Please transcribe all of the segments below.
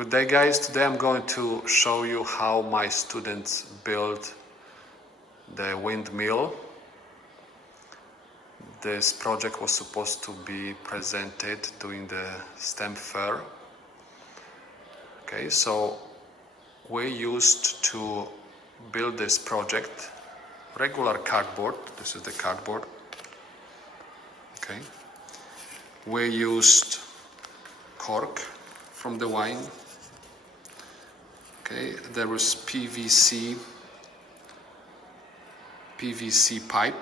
Good day, guys. Today I'm going to show you how my students build the windmill. This project was supposed to be presented during the STEM fair. Okay, so we used to build this project regular cardboard. This is the cardboard. Okay, we used cork from the wine. Okay, there was PVC pipe,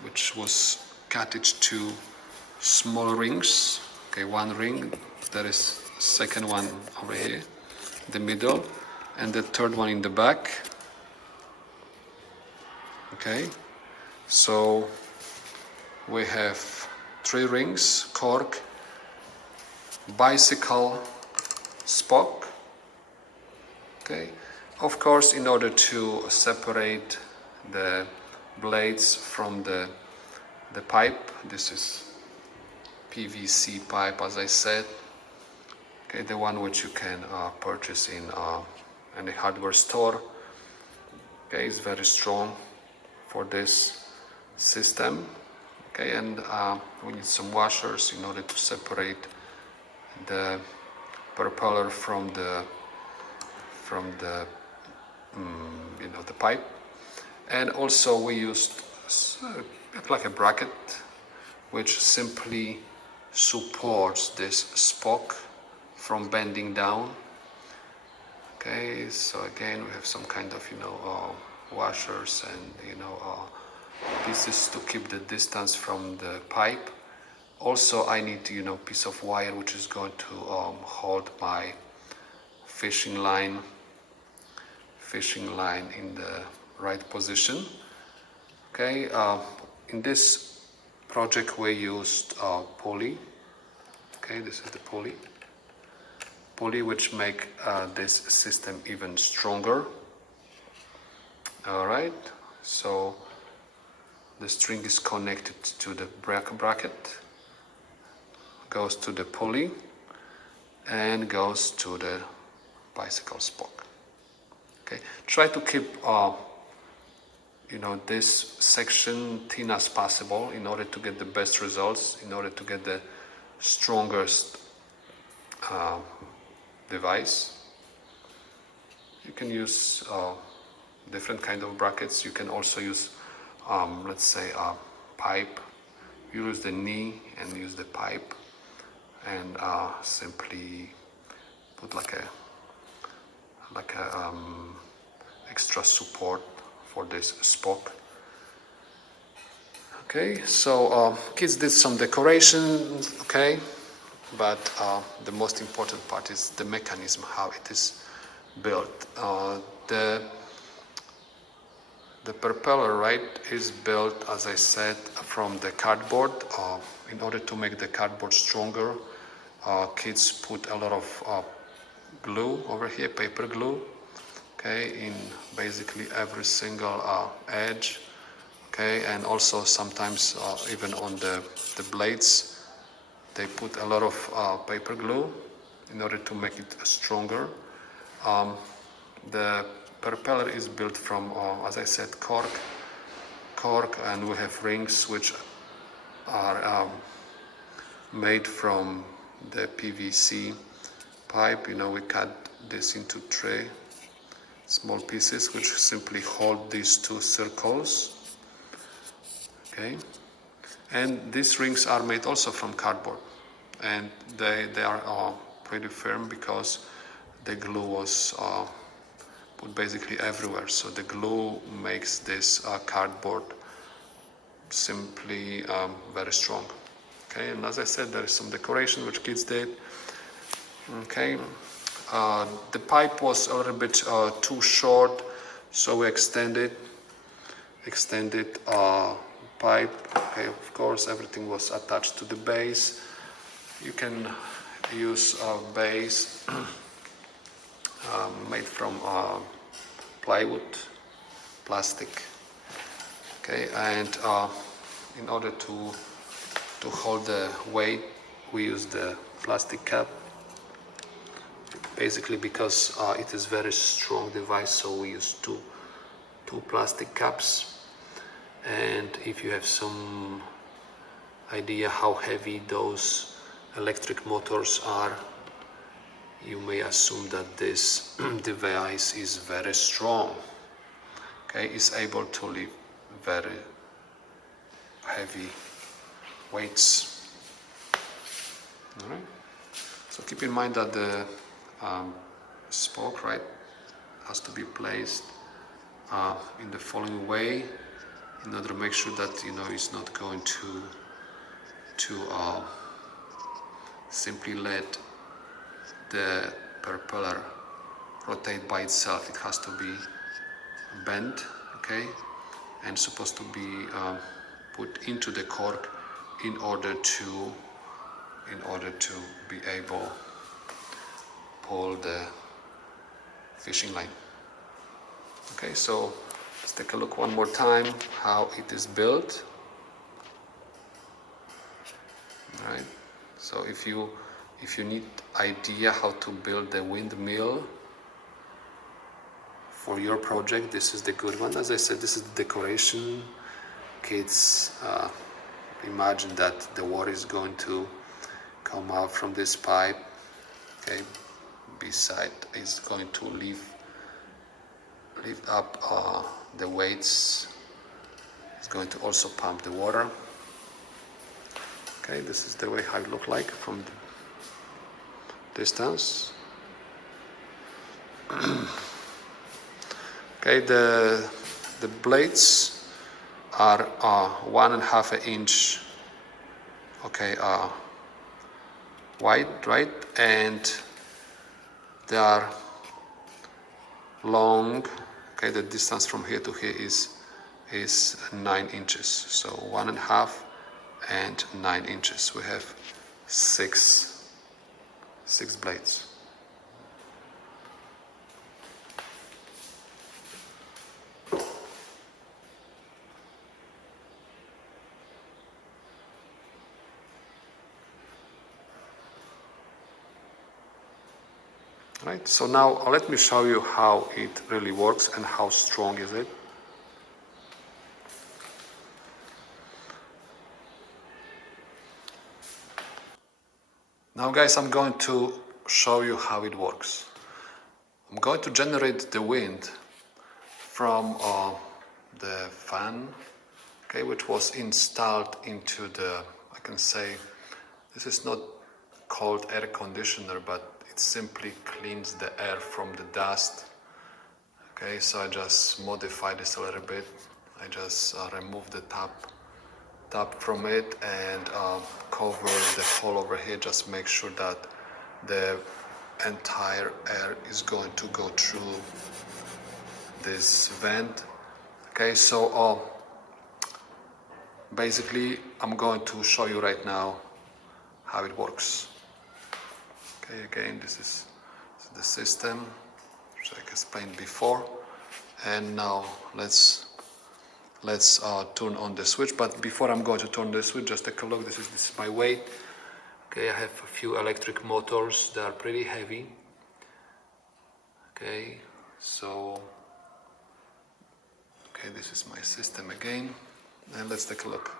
which was cut into small rings. Okay, one ring, there is second one over here, the middle, and the third one in the back. Okay, so we have 3 rings, cork, bicycle spoke. Okay, of course, in order to separate the blades from the pipe, this is PVC pipe, as I said. Okay, the one which you can purchase in any hardware store. Okay, it's very strong for this system. Okay, and we need some washers in order to separate the propeller from the the pipe. And also we used like a bracket which simply supports this spoke from bending down. Okay, so again we have some kind of washers and pieces to keep the distance from the pipe. Also I need piece of wire which is going to hold my fishing line in the right position. Okay, in this project we used pulley. Okay, this is the pulley which make this system even stronger. All right, so the string is connected to the bracket, goes to the pulley, and goes to the bicycle spoke. Okay, try to keep this section thin as possible in order to get the best results, in order to get the strongest device. You can use different kind of brackets. You can also use let's say a pipe. You use the knee and use the pipe, and simply put like a extra support for this spoke. Okay, so kids did some decorations, okay, but the most important part is the mechanism, how it is built. The propeller, right, is built, as I said, from the cardboard. In order to make the cardboard stronger, kids put a lot of glue over here, paper glue, okay, in basically every single edge, okay, and also sometimes even on the blades they put a lot of paper glue in order to make it stronger. The propeller is built from, as I said, cork, and we have rings which are made from the PVC pipe. We cut this into 3 small pieces which simply hold these 2 circles. Okay, and these rings are made also from cardboard, and they are pretty firm because the glue was put basically everywhere. So the glue makes this cardboard simply very strong. Okay, and as I said, there is some decoration which kids did. Okay, the pipe was a little bit too short, so we extended pipe. Okay, of course everything was attached to the base. You can use a base made from plywood, plastic. Okay, and in order to hold the weight, we use the plastic cap. basically because it is very strong device, so we use two plastic caps. And if you have some idea how heavy those electric motors are, you may assume that this device is very strong. Okay, it's able to lift very heavy weights. All right. So keep in mind that the spoke, right, has to be placed in the following way in order to make sure that it's not going to simply let the propeller rotate by itself. It has to be bent, okay, and supposed to be put into the cork in order to be able to pull the fishing line. Okay, so let's take a look one more time how it is built. All right. So if you need idea how to build the windmill for your project, this is the good one. As I said, this is the decoration. Kids imagine that the water is going to come out from this pipe. Okay, beside is going to lift up the weights. It's going to also pump the water. Okay, this is the way how it look like from the distance. Okay, the blades are 1.5 inch, okay, wide, right, and they are long. Okay, the distance from here to here is 9 inches. So 1.5 and 9 inches. We have six blades. Right, so now let me show you how it really works and how strong is it. Now guys, I'm going to show you how it works. I'm going to generate the wind from the fan, okay, which was installed into the, I can say, this is not called air conditioner, but it simply cleans the air from the dust. Okay, so I just modify this a little bit. I just remove the top from it and cover the hole over here. Just make sure that the entire air is going to go through this vent. Okay, so basically I'm going to show you right now how it works. Okay, again, this is the system, which I explained before, and now let's turn on the switch. But before I'm going to turn the switch, just take a look. This is my weight. Okay, I have a few electric motors that are pretty heavy. Okay, so this is my system again, and let's take a look.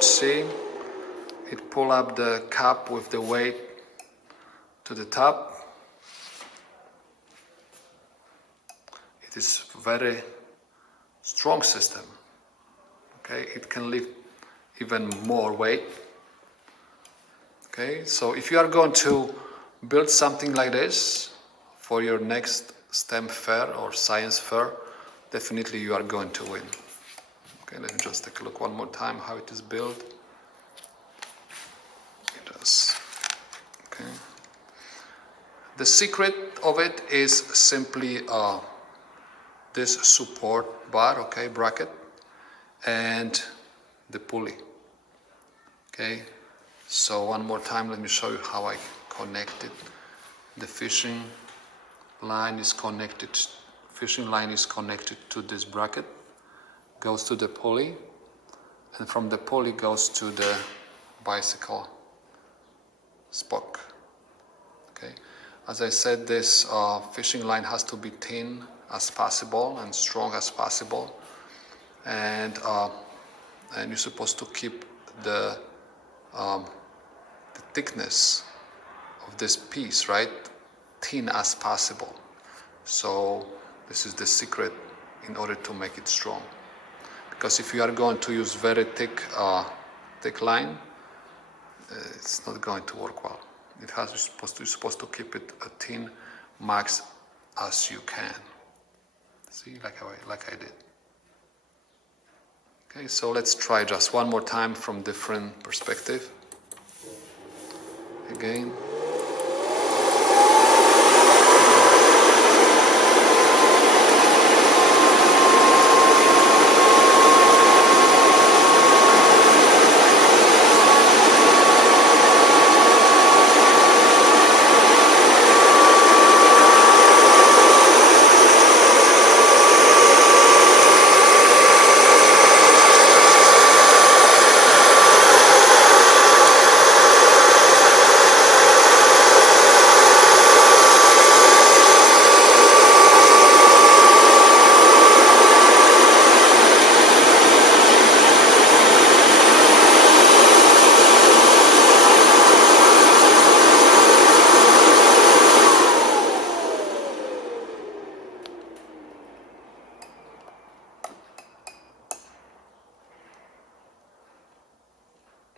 See, it pull up the cap with the weight to the top. It is very strong system. Okay, it can lift even more weight. Okay, so if you are going to build something like this for your next STEM fair or science fair, definitely you are going to win. Okay, let me just take a look one more time how it is built. It is. Okay. The secret of it is simply this support bar, okay, bracket, and the pulley. Okay, so one more time, let me show you how I connect it. The fishing line is connected to this bracket, goes to the pulley, and from the pulley goes to the bicycle spoke. Okay, as I said, this fishing line has to be thin as possible and strong as possible, and you're supposed to keep the thickness of this piece, right, thin as possible. So this is the secret in order to make it strong. Because if you are going to use very thick line, it's not going to work well. You're supposed to keep it a thin max as you can. See, like I did. Okay, so let's try just one more time from different perspective. Again.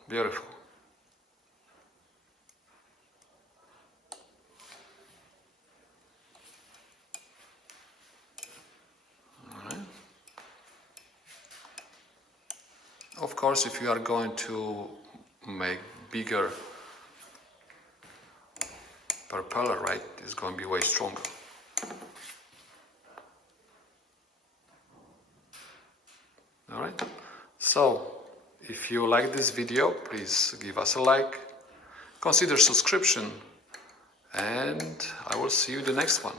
Beautiful. All right. Of course, if you are going to make bigger propeller, right, it's going to be way stronger. All right. So, if you like this video, please give us a like, consider subscription, and I will see you in the next one.